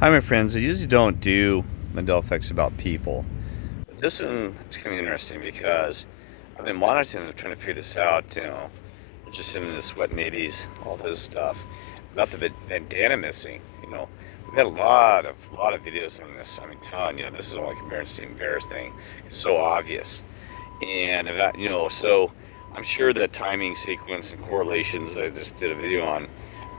Hi, my friends. I usually don't do Mandela effects about people, but this one is kind of interesting because I've been monitoring and trying to figure this out. Just in the sweating 80s, all this stuff about the bandana missing. We've had a lot of videos on this. I mean, ton. This is all like embarrassing thing. It's so obvious, and so I'm sure that timing sequence and correlations I just did a video on.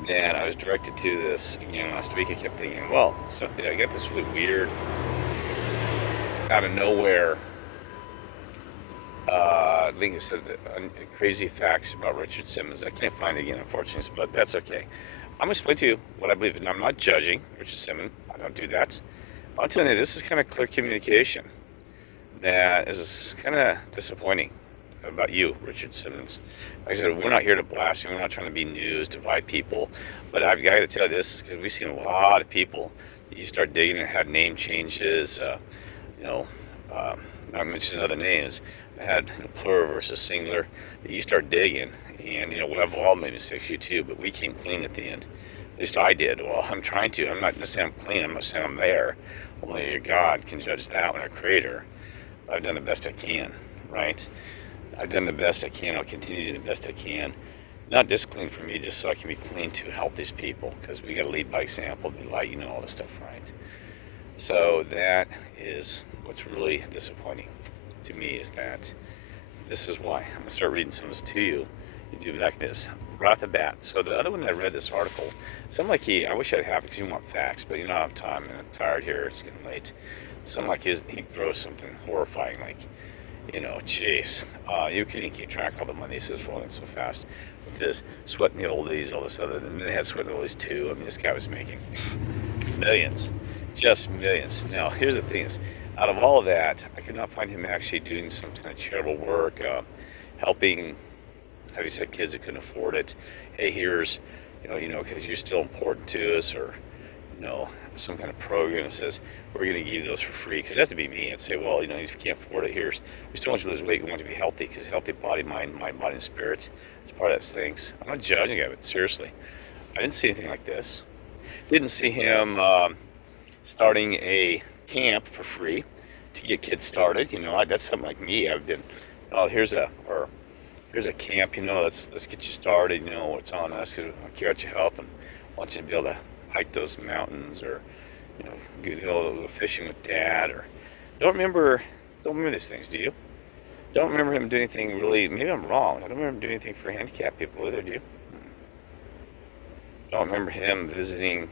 And I was directed to this again last week. I kept thinking, well, so I got this really weird, out of nowhere, link that said crazy facts about Richard Simmons. I can't find it again, unfortunately, but that's okay. I'm going to explain to you what I believe, and I'm not judging Richard Simmons. I don't do that. I'm telling you, this is kind of clear communication that is kind of disappointing about you, Richard Simmons. Like I said, we're not here to blast you. We're not trying to be news, divide people. But I've got to tell you this because we've seen a lot of people. You start digging and had name changes. You know, not mentioning other names. I had plural versus singular. You start digging, and we've all made mistakes. You too, but we came clean at the end. At least I did. Well, I'm trying to. I'm not going to say I'm clean. I'm not saying I'm there. Only God can judge that when a creator. I've done the best I can, right? I've done the best I can. I'll continue to do the best I can. Not just clean for me, just so I can be clean to help these people, because we got to lead by example, be light, all this stuff, right? So that is what's really disappointing to me, is that this is why. I'm going to start reading some of this to you. You do like this, right off the bat. So the other one that I read this article, something like I wish I'd have it because you want facts, but I don't have time and I'm tired here, it's getting late. Something like he throws something horrifying, like, jeez, you couldn't keep track of all the money this is rolling so fast. With this, sweating the oldies, all this other, and they had sweating the oldies too. I mean, this guy was making millions, just millions. Now, here's the thing is, out of all of that, I could not find him actually doing some kind of charitable work, helping, have you said, kids that couldn't afford it. Hey, here's, because you're still important to us, or, some kind of program that says we're going to give you those for free. Because that would be me. I'd say, well, if you can't afford it, we still want you to lose weight. We want you to be healthy, because healthy body, mind, body, and spirit is part of those things. I'm not judging of it, seriously. I didn't see anything like this. Didn't see him starting a camp for free to get kids started. That's something like me. I've been, here's a camp. Let's get you started. It's on us because we care about your health and want you to be able to hike those mountains, or go fishing with Dad. Or don't remember these things. Do you? Don't remember him doing anything really. Maybe I'm wrong. I don't remember him doing anything for handicapped people either. Do you? Don't remember him visiting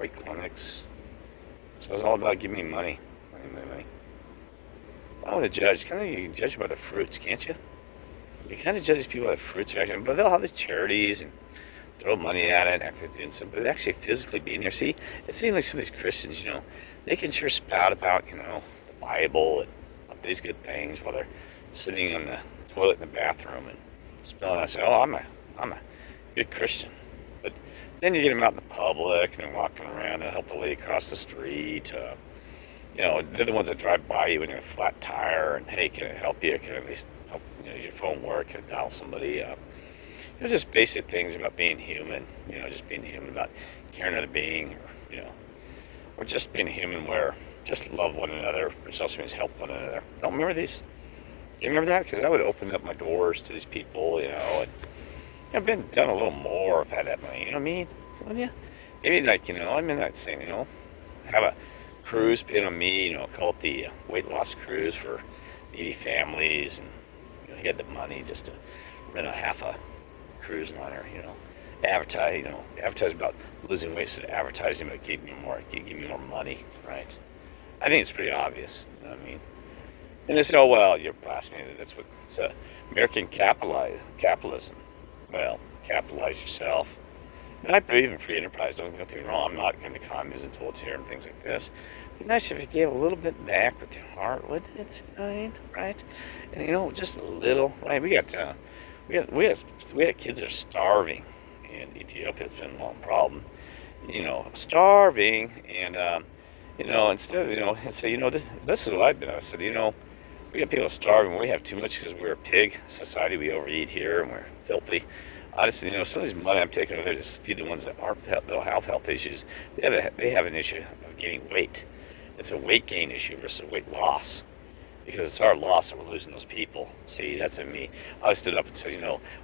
weight clinics. So it's all about giving me money. Money. I want to judge. You can judge by the fruits, can't you? You kind of judge these people by the fruits, actually. But they'll have these charities and throw money at it after doing something. But actually physically being there. See, it seems like some of these Christians, they can sure spout about, the Bible and all these good things while they're sitting on the toilet in the bathroom and spilling out. Say, oh, I'm a good Christian. But then you get them out in the public and they're walking around and help the lady across the street. They're the ones that drive by you when you're a flat tire and, hey, can I help you? Can I at least help, use your phone work? Can I dial somebody up? Just basic things about being human, just being human, about caring another being, or just being human where just love one another, which also means help one another. Don't remember these? Do you remember that? Because that would open up my doors to these people, and I've been done a little more if I had that money, you know what I mean? Wouldn't you? Maybe I'm in that saying, have a cruise paid on me, call it the weight loss cruise for needy families, and he had the money just to rent a half a cruise liner, advertise about losing weight, so advertising about give me more money, right? I think it's pretty obvious, you know what I mean? And they say, oh, well, you're blasphemy. That's what it's American capitalism. Well, capitalize yourself. And I believe in free enterprise, don't get me wrong. I'm not going to communism towards here and things like this. It'd be nice if you gave a little bit back with your heart, wouldn't it? Right? And just a little, right? We had kids that are starving in Ethiopia. It's been a long problem, starving, and instead of and say, this is what I've been. I said, we got people starving. We have too much because we're a pig society. We overeat here and we're filthy. Honestly, some of these money I'm taking over there just feed the ones that aren't that have health issues. They have an issue of gaining weight. It's a weight gain issue versus weight loss because it's our loss that we're losing those people. See, that's what me. I stood up and said,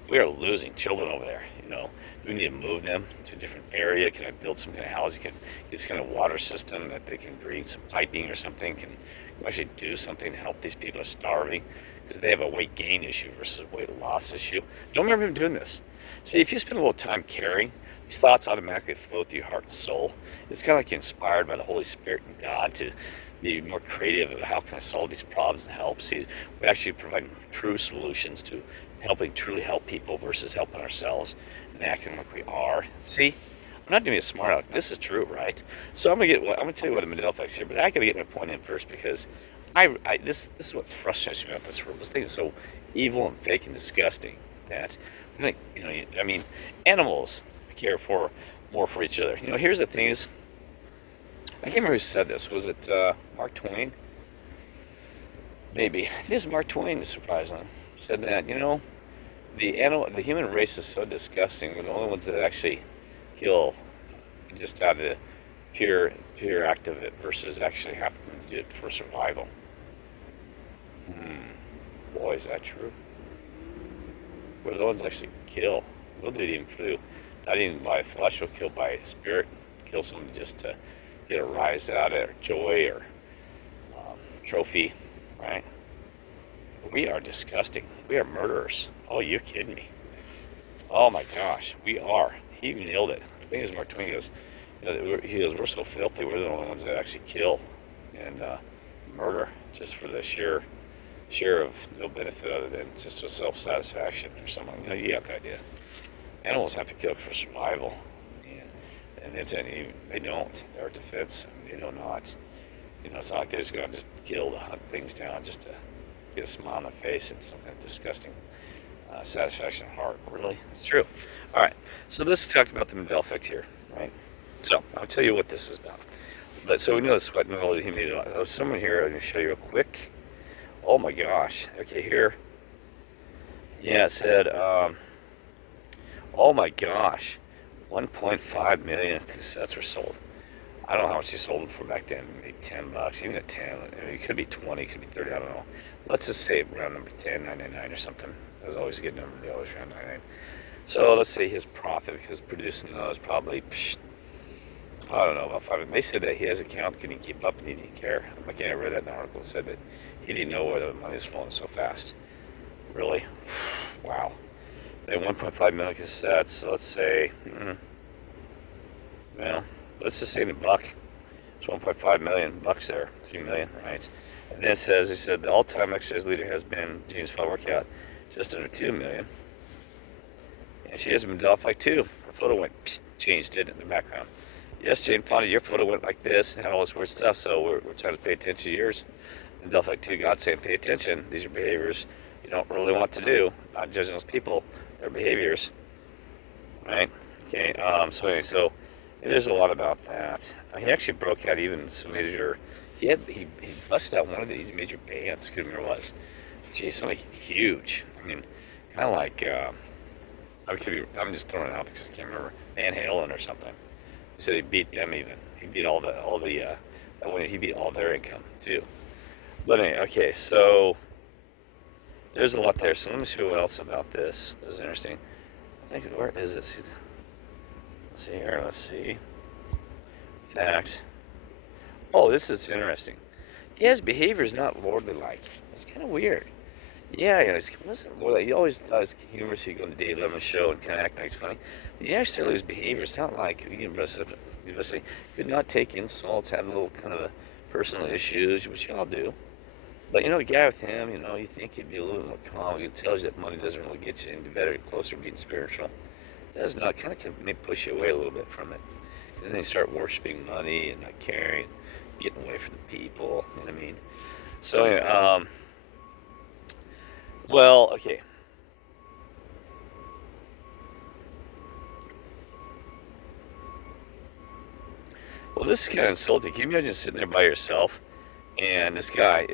we are losing children over there. Do we need to move them to a different area? Can I build some kind of housing? Can get some kind of water system that they can breathe, some piping or something? Can we actually do something to help these people that are starving? Because they have a weight gain issue versus a weight loss issue. Don't remember him doing this. See, if you spend a little time caring, these thoughts automatically flow through your heart and soul. It's kind of like you're inspired by the Holy Spirit and God to be more creative of how can I solve these problems and help. See, we actually provide true solutions to helping truly help people versus helping ourselves and acting like we are. See, I'm not doing a smart aleck. This is true, right? So I'm gonna tell you what a Mandela effect's here, but I gotta get my point in first because this is what frustrates me about this world. This thing is so evil and fake and disgusting that I mean, animals care for more for each other. Here's the thing is, I can't remember who said this. Was it Mark Twain? Maybe. I think it's Mark Twain, surprisingly, said that, the human race is so disgusting. We're the only ones that actually kill just out of the pure act of it versus actually having to do it for survival. Boy, is that true. We're the ones that actually kill. We'll do it even not even by flesh, we'll kill by spirit. Kill someone just to get a rise out of it, or joy, or trophy, right? We are disgusting. We are murderers. Oh, you're kidding me. Oh my gosh, we are. He nailed it. The thing is, Mark Twain goes, we're so filthy, we're the only ones that actually kill and murder just for the sheer of no benefit other than just a self-satisfaction or something. You have the idea. Animals have to kill for survival, and they don't. They're defense. They do not. It's not like they're just going to just kill to hunt things down just to get a smile on their face and some kind of disgusting satisfaction of heart. Really, it's true. All right, so let's talk about the Mandela effect here, right? So I'll tell you what this is about. But so we know this what Mandela he made. Someone here, I'm going to show you real quick. Oh my gosh. Okay, here. Yeah, it said, oh my gosh, 1.5 million cassettes were sold. I don't know how much they sold them for back then. Maybe $10, even at 10. It could be 20, it could be 30. I don't know. Let's just say round number 10, 999 or something. That was always a good number. They always round 99. So let's say his profit because producing those probably, I don't know, about 5. They said that he has a count, couldn't keep up, and he didn't care. I read that in an article that said that he didn't know where the money was flowing so fast. Really? Wow. They had 1.5 million cassettes, so let's say, well, let's just say in a buck. It's 1.5 million bucks there, 3 million, right? And then he said, the all-time exercise leader has been James Fly Workout, just under 2 million. And she has been Mandela effect too. Her photo changed it in the background. Yes, Jane Fonda, your photo went like this and had all this weird stuff, so we're trying to pay attention to yours. Mandela effect too, God saying pay attention. These are behaviors you don't really want to do. Not judging those people, their behaviors, right? Okay, so there's a lot about that. He actually broke out even some major, he busted out one of these major bands, I couldn't remember what it was. Geez, something huge. I mean, kind of like, I'm just throwing it out because I can't remember, Van Halen or something. He said he beat them even. He beat he beat all their income too. But anyway, okay, so there's a lot there. So let me see what else about this. This is interesting. I think, where is this? Let's see here, let's see. Facts. Oh, this is interesting. His behavior is not lordly like. It's kind of weird. Yeah, listen, you always thought his humorous, he'd go on the Day 11 show and kind of act like it's funny. But you actually tell his behavior, it's not like, he could not take insults, had a little kind of personal issues, which y'all do. But a guy with him, you think he'd be a little more calm. He tells you that money doesn't really get you any better, closer to being spiritual. It does not, kind of maybe push you away a little bit from it. And then you start worshiping money and not caring, getting away from the people, you know what I mean? So anyway, well, okay. Well, this is kind of insulting. Can you imagine sitting there by yourself and this guy?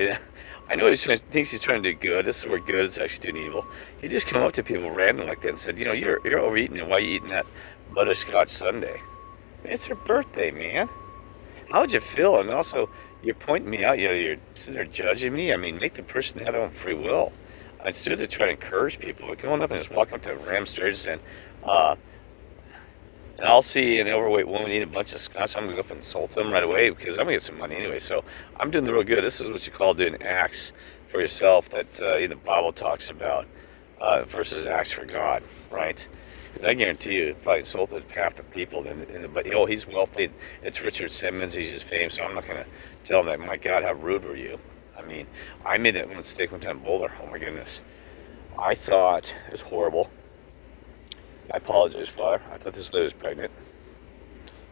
I know thinks he's trying to do good. This is where good is actually doing evil. He just come up to people random like that and said, you're overeating, and why are you eating that butterscotch sundae? Man, it's her birthday, man. How would you feel? And also, you're pointing me out. You're sitting there judging me. I mean, make the person have their own free will. Instead of trying to encourage people, but going up and just walking up to a random stranger and saying, uh, and I'll see an overweight woman eat a bunch of scotch, I'm going to go up and insult them right away because I'm going to get some money anyway. So I'm doing the real good. This is what you call doing acts for yourself that the Bible talks about versus acts for God, right? Because I guarantee you, probably insulted half the people. But he's wealthy. It's Richard Simmons. He's just famous. So I'm not going to tell him that. My God, how rude were you? I mean, I made that mistake one time in Boulder. Oh my goodness. I thought it was horrible. I apologized for her. I thought this lady was pregnant.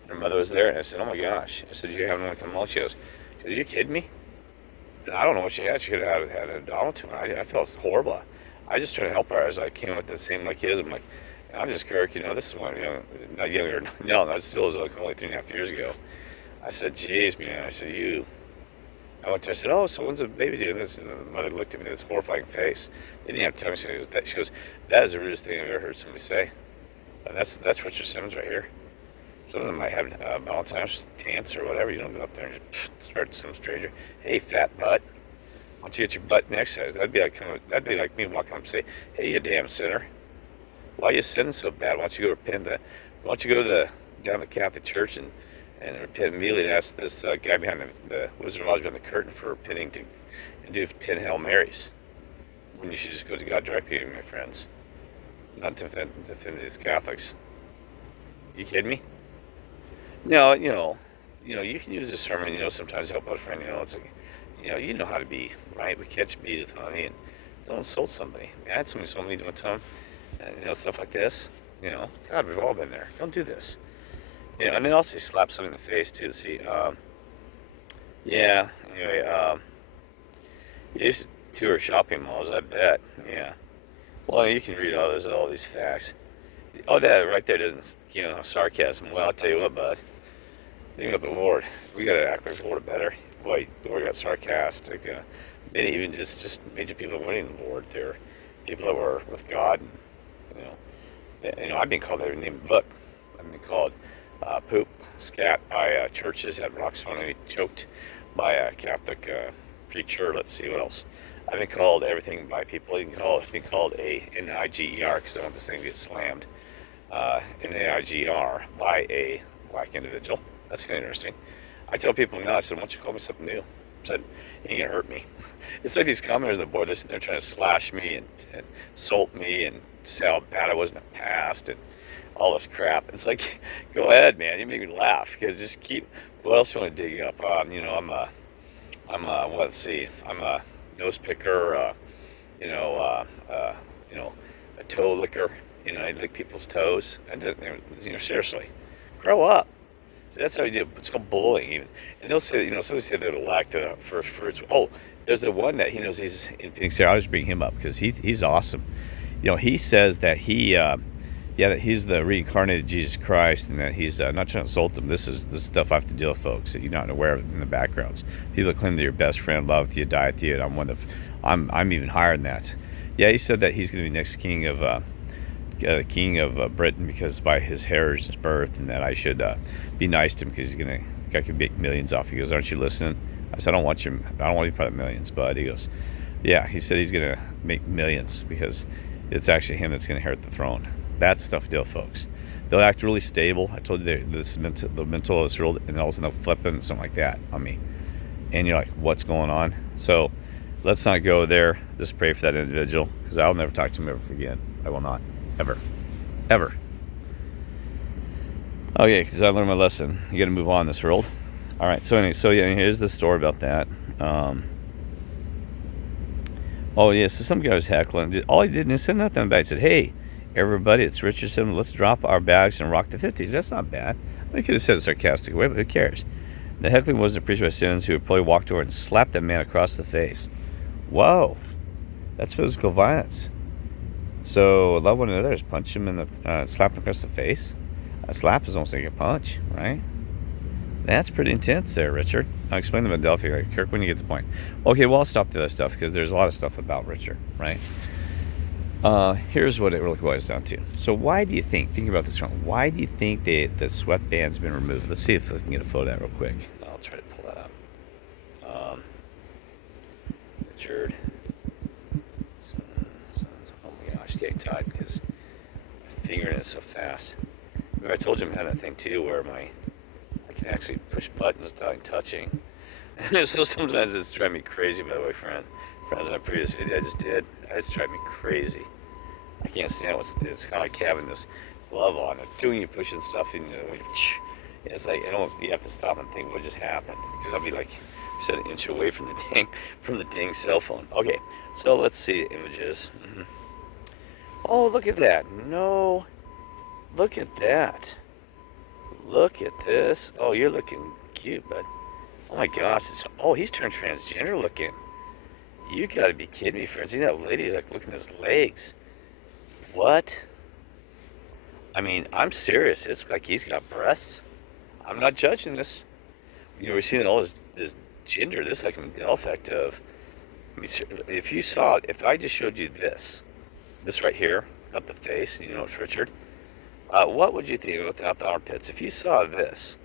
Her mother was there, and I said, "Oh my gosh!" I said, "You have one come along?" She goes, "Are you kidding me?" And I don't know what she had. She could have had a Donald tumor. I felt horrible. I just tried to help her as I came with the same like his. I'm like, I'm just Kirk. This is one, not younger. No, that still was like only 3.5 years ago. I said, "Geez, man." I said, "You." I went to her, I said, "Oh, so when's the baby doing this?" And the mother looked at me with this horrifying face. They didn't have time. She goes, "That is the rudest thing I've ever heard somebody say." That's Richard Simmons right here. Some of them might have Valentine's dance or whatever. You don't go up there and just start some stranger. "Hey, fat butt, why don't you get your butt exercised?" That'd be like me walking up and say, "Hey, you damn sinner, why are you sinning so bad? Why don't you go repent? Why don't you go down to the Catholic Church and repent immediately and ask this guy behind the Wizard of Oz behind the curtain for repenting and do 10 Hail Marys when you should just go to God directly, my friends, not defend these Catholics." You kidding me? No, you can use discernment, sometimes help out a friend, it's like, you know how to be, right? We catch bees with honey and don't insult somebody. I had somebody insult me one time, and, stuff like this, God, we've all been there. Don't do this. And then also slap somebody in the face too to see, yeah, anyway, you used to tour shopping malls, I bet, yeah. Well, you can read all these facts. Oh, that right there doesn't, sarcasm. Well, I'll tell you what, bud. Think about the Lord. We gotta act like the Lord better. Boy, the Lord got sarcastic. Many even just major people winning the Lord. They're people that were with God. I've been called every name in the book. I've been called poop, scat by churches, had rocks thrown at me, choked by a Catholic preacher. Let's see what else. I've been called everything by people. I've been called a N-I-G-E-R because I want this thing to get slammed. N-A-I-G-R by a black individual. That's kind of interesting. I tell people now, I said, "Why don't you call me something new?" I said, "You ain't gonna hurt me." It's like these commenters on the board, they're sitting there trying to slash me and insult me and say how bad I was in the past and all this crap. It's like, go ahead, man. You make me laugh because just keep. What else you want to dig up? Let's see. I'm a nose picker. A toe licker. I lick people's toes. And seriously, grow up. So that's how you do it. It's called bullying even. And they'll say, somebody said they're the lack the first fruits. Oh, there's the one that he knows he's in Phoenix. I always bring him up because he's awesome. He says that that he's the reincarnated Jesus Christ, and that he's not trying to insult them. This is stuff I have to deal with, folks, that you're not aware of in the backgrounds. People that claim they're your best friend, love with you, die with you, and I'm even higher than that. Yeah, he said that he's going to be next king of Britain because by his heritage, his birth, and that I should be nice to him because guy could make millions off. He goes, "Aren't you listening?" I said, I don't want you part of millions, bud. He goes, "Yeah." He said he's going to make millions because it's actually him that's going to inherit the throne. That's stuff deal, folks. They'll act really stable. I told you the mental of this world, and all of a sudden they'll flip and something like that on me. And you're like, what's going on? So let's not go there. Just pray for that individual because I'll never talk to him ever again. I will not. Ever. Ever. Okay, because I learned my lesson. You got to move on in this world. All right, so anyway, here's the story about that. So some guy was heckling. All he did, and he said nothing about it. He said, "Hey, everybody, it's Richard Simmons. Let's drop our bags and rock the 50s. That's not bad." I could have said it sarcastic way, but who cares? The heckling wasn't appreciated by Simmons, who would probably walked over and slapped that man across the face. Whoa, that's physical violence. So love one another is punch him in the slap him across the face. A slap is almost like a punch, right? That's pretty intense there, Richard. I'll explain the Mandela effect, Kirk, when you get the point. Okay, well, I'll stop the other stuff because there's a lot of stuff about Richard, right? Here's what it really boils down to. So why do you think about this one, why do you think the sweatband's been removed? Let's see if I can get a photo of that real quick. I'll try to pull that up. Richard. Oh my gosh, getting tired because I'm fingering it so fast. Remember I told you I had that thing too where I can actually push buttons without touching. So sometimes it's driving me crazy, by the way, friends in a previous video I just did. It's driving me crazy. I can't stand it. It's kind of like having this glove on. Doing you pushing stuff in it's like you have to stop and think what just happened. Because I'll be like, said an inch away from the dang cell phone. Okay, so let's see the images. Oh, look at that. No, look at that. Look at this. Oh, you're looking cute, bud. Oh my gosh. He's turned transgender looking. You gotta be kidding me, friends. See that lady is like looking at his legs. What? I mean, I'm serious. It's like he's got breasts. I'm not judging this. We're seeing all this gender. This is like a Mandela effect of. I mean, if I just showed you this right here, up the face, it's Richard. What would you think without the armpits? If you saw this,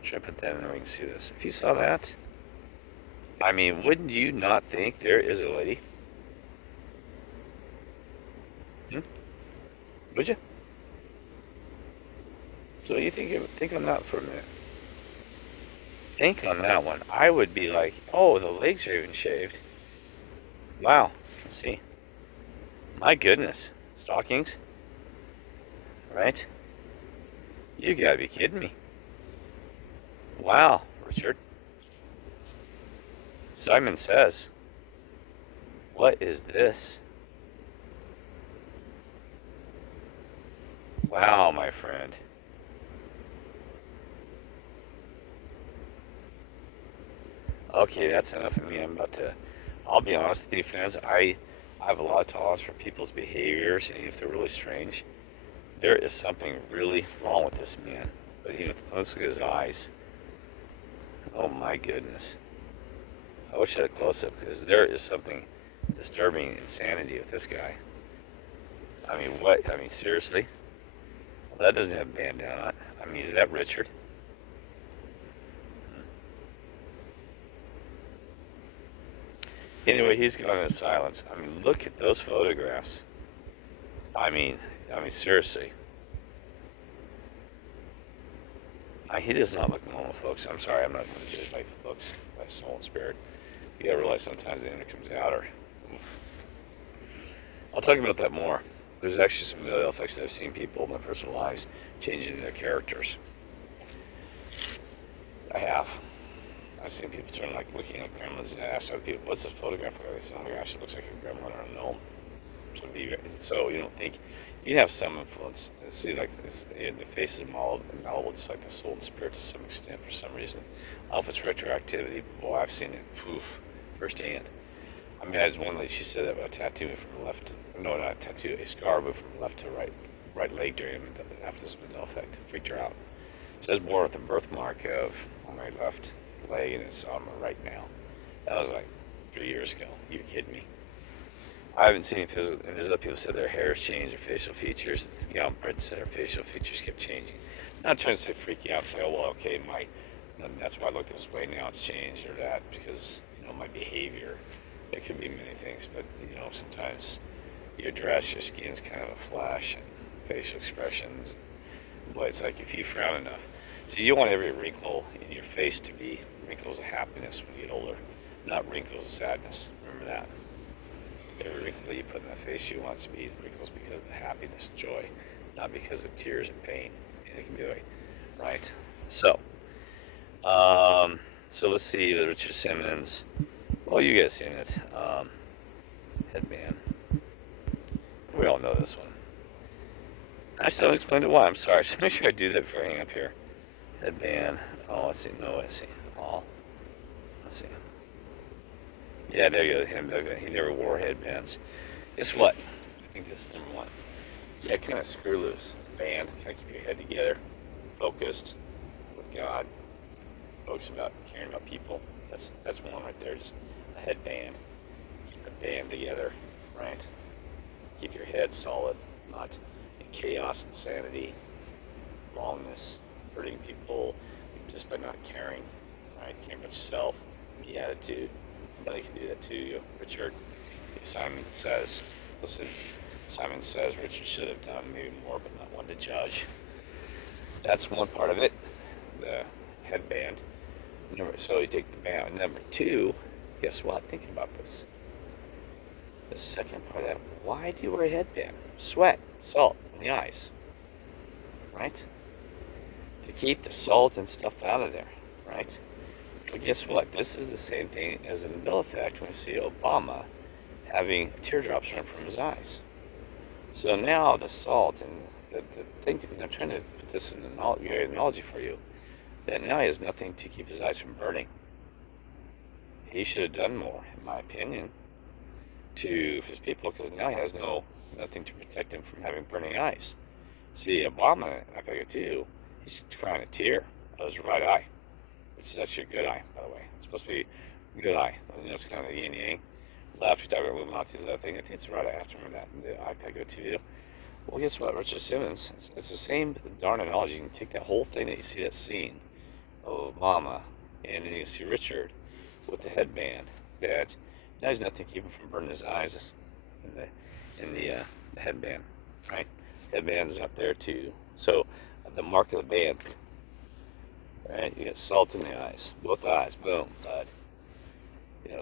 should I put that in there? We can see this. If you saw that, I mean, wouldn't you not think there is a lady? Would you? So you think on that for a minute. Think on that one. I would be like, oh, the legs are even shaved. Wow. Let's see. My goodness. Stockings. Right? You gotta be kidding me. Wow, Richard. Simon says, what is this? Wow, my friend. Okay, that's enough of me. I'll be honest with you, friends. I have a lot of tolerance for people's behaviors, and if they're really strange. There is something really wrong with this man. But let's look at his eyes. Oh my goodness. I wish I had a close-up because there is something disturbing insanity with this guy. I mean, what? I mean, seriously? Well, that doesn't have a bandana on it. I mean, is that Richard? Anyway, he's gone into silence. I mean, look at those photographs. I mean, seriously. He does not look normal, folks. I'm sorry, I'm not going to judge by looks, by soul and spirit. You gotta realize sometimes the inner comes out, or I'll talk about that more. There's actually some real effects that I've seen people in my personal lives changing their characters. I have. I've seen people turn like looking like gremlins and ask other people, "What's this photograph like?" They say, "Oh my gosh, it looks like a gremlin or a gnome." So you don't think you can have some influence. See, like this, the face is malleable, just like the soul and spirit to some extent for some reason. I don't know if it's retroactivity. Boy, I've seen it firsthand. I mean, I had one lady, she said that about a tattoo from left. No, not a tattoo, a scar moved from left to right leg during after this Mandela effect. It freaked her out. She has more with the birthmark on my left leg, and it's on my right now. That was like 3 years ago. You kidding me? I haven't seen any physical, and there's other people who said their hair's changed, their facial features. It's the Britain said her facial features kept changing. Not trying to say freaking out and say, oh, well, okay, that's why I look this way now, it's changed or that, because, my behavior, it could be many things, but, sometimes your dress, your skin's kind of a flash, and facial expressions, but it's like if you frown enough. So you want every wrinkle in your face to be wrinkles of happiness when you get older, not wrinkles of sadness. Remember that. Every wrinkle that you put in that face, you want it to be wrinkles because of the happiness and joy, not because of tears and pain. And it can be right. So let's see the Richard Simmons. Well, you guys seen it. Headband. We all know this one. I still haven't explained it why. I'm sorry. So make sure I do that before I hang up here. Headband. Oh, let's see. No, let's see. Oh, let's see. Yeah, there you go. He never wore headbands. Guess what? I think this is number one. Yeah, kind of screw loose. Band. Kind of keep your head together. Focused. With God. folks about caring about people. That's one right there. Just a headband. Keep the band together, right? Keep your head solid, not in chaos, insanity, wrongness, hurting people just by not caring, right? Caring about yourself, the attitude. Nobody can do that to you. Richard, Simon says, listen, Simon says Richard should have done maybe more, but not one to judge. That's one part of it, the headband. So you take the band. Number two, guess what? Think about this. The second part of that, why do you wear a headband? Sweat, salt in the eyes, right? To keep the salt and stuff out of there, right? But guess what? This is the same thing as the Mandela effect when we see Obama having teardrops run from his eyes. So now the salt and the thing, I'm trying to put this in an analogy for you, that now he has nothing to keep his eyes from burning. He should have done more, in my opinion, to his people, because now he has nothing to protect him from having burning eyes. See, Obama, I figure too, he's crying a tear out of his right eye, which is actually a good eye, by the way. It's supposed to be a good eye. It's kind of the yin yang. Left, we talk about Illuminati's other thing. I think it's the right eye. I have to remember that. The eye pego too. Well, guess what? Richard Simmons, it's the same darn analogy. You can take that whole thing that you see, that scene of Obama, and then you see Richard with the headband. That now there's nothing to keep him from burning his eyes in the headband, right? Headband is up there too. So the mark of the band, right? You get salt in the eyes, both eyes, boom, bud.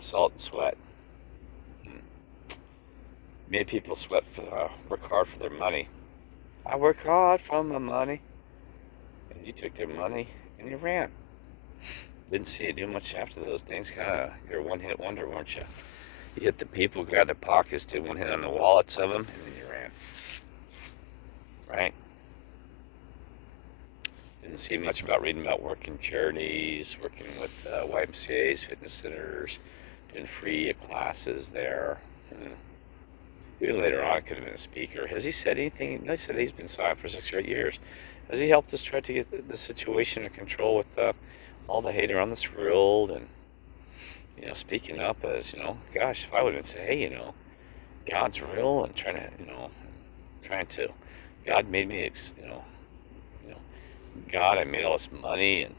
Salt and sweat. Many people work hard for their money. I work hard for my money. And you took their money and you ran. Didn't see you do much after those things. You're a one-hit wonder, weren't you? You hit the people, grabbed their pockets, did one hit on the wallets of them, and then you ran. Right? Didn't see much about reading about working charities, working with YMCAs, fitness centers, doing free classes there. Even later on, could have been a speaker. Has he said anything? No, he said he's been silent for 6 or 8 years. Has he helped us try to get the situation under control with all the hate around this world and, speaking up as, gosh, if I would have said, hey, God's real and trying to, God made me, God, I made all this money and,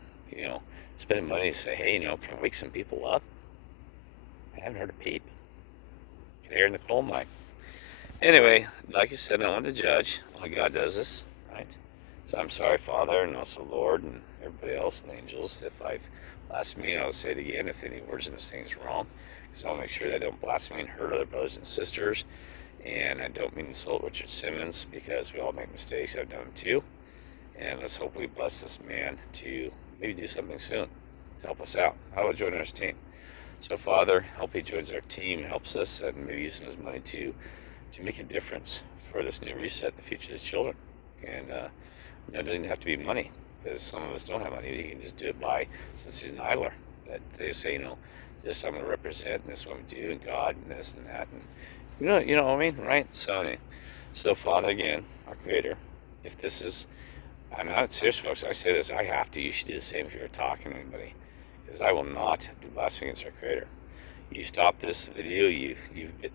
spending money to say, hey, can I wake some people up? I haven't heard a peep. Can hear in the coal mine. Anyway, like I said, I want to judge. Only God does this, right? So I'm sorry, Father, and also Lord, and everybody else, and angels, if I've blasphemed. I'll say it again, if any words in this thing is wrong, because I want to make sure that I don't blaspheme and hurt other brothers and sisters, and I don't mean to insult Richard Simmons, because we all make mistakes. I've done them too, and let's hopefully bless this man to maybe do something soon to help us out. How about joining our team? So, Father, help he joins our team, helps us, and maybe using his money to make a difference for this new reset, the future of his children. And it doesn't have to be money, because some of us don't have money. He can just do it by, since he's an idler, that they say, this I'm going to represent, and this is what we do, and God, and this and that. And you know what I mean, right? So Father, again, our Creator, if this is, I'm not serious, folks. I say this, I have to. You should do the same if you're talking to anybody, because I will not do blasphemy against our Creator. You stop this video.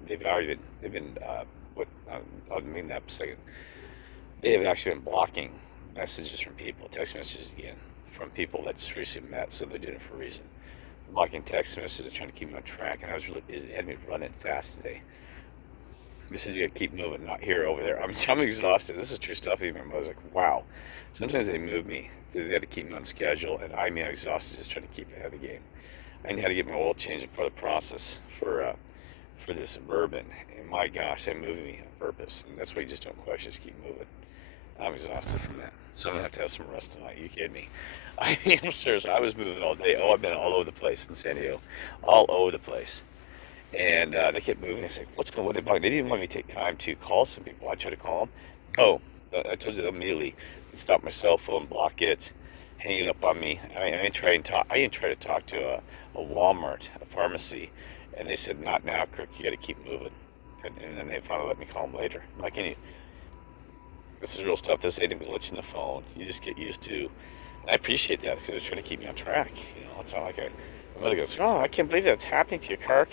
They've been. I'll mean that second. They have actually been blocking messages from people, text messages again, from people that just recently met, so they're doing it for a reason. They're blocking text messages, trying to keep me on track, and I was really busy. They had me running fast today. This is you gotta keep moving, not here, over there. I'm exhausted. This is true stuff. Even I was like, wow. Sometimes they move me. They had to keep me on schedule, and I'm exhausted just trying to keep ahead of the game. I had to get my oil change as part of the process for the Suburban, and my gosh, they're moving me on purpose, and that's why you just don't question, just keep moving. I'm exhausted from that, so I'm gonna have to have some rest tonight. You kidding me? I am serious. I was moving all day. I've been all over the place in San Diego, all over the place, and they kept moving. I said, "What's going on?" They didn't want me to take time to call some people. I tried to call them. Oh, I told you that immediately. Stop my cell phone, block it, hanging up on me. I didn't try to talk to a Walmart, a pharmacy, and they said, "Not now, Kirk. You got to keep moving." And then they finally let me call them later. I'm like, this is real stuff. This ain't a glitch in the phone. You just get used to And I appreciate that because they're trying to keep me on track. It's not like my mother goes, "Oh, I can't believe that's happening to your car."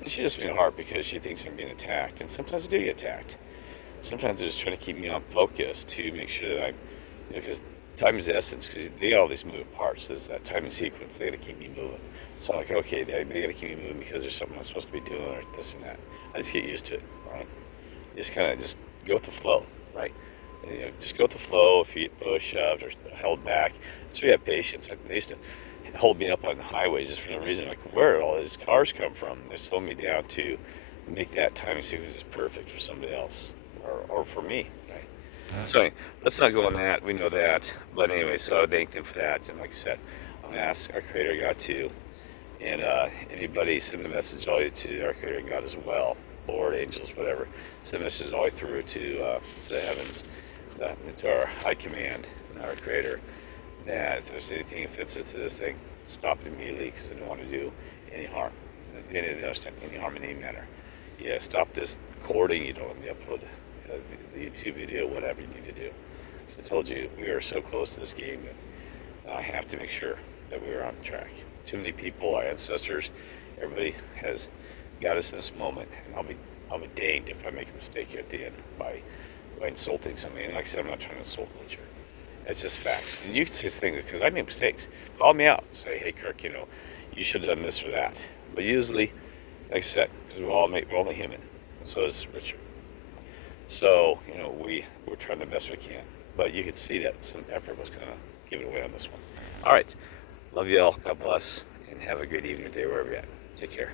And she just being hard because she thinks I'm being attacked. And sometimes I do get attacked. Sometimes they're just trying to keep me on focus to make sure that I'm, because time is essence, because they got all these moving parts. There's that time and sequence. They got to keep me moving. So I'm like, okay, they got to keep me moving because there's something I'm supposed to be doing or this and that. I just get used to it, right? Just kind of just go with the flow, right? And, just go with the flow. If you get pushed, shoved, or held back, so you have patience. They used to hold me up on the highways just for no reason. Like, where did all these cars come from? They're slowing me down to make that timing sequence is perfect for somebody else or for me, right? So anyway, let's not go on that. We know that. But anyway, so I thank them for that. And like I said, I'm going to ask our Creator God too. And anybody send the message all the way to our Creator God as well. Lord, angels, whatever. Send the message all the way through to the heavens, to our high command and our Creator. That if there's anything offensive to this thing, stop it immediately because I don't want to do any harm. They didn't understand any harm in any manner. Yeah, stop this recording. You don't want me to upload the YouTube video, whatever you need to do. Because I told you, we are so close to this game that I have to make sure that we are on track. Too many people, our ancestors, everybody has got us in this moment, and I'll be danged if I make a mistake here at the end by insulting somebody. And like I said, I'm not trying to insult nature. That's just facts. And you can say things because I make mistakes. Call me out. Say, hey, Kirk, you should have done this or that. But usually, like I said, because we're only human, and so is Richard. So we're trying the best we can. But you could see that some effort was kind of given away on this one. All right. Love you all. God bless. And have a good evening or day wherever you're at. Take care.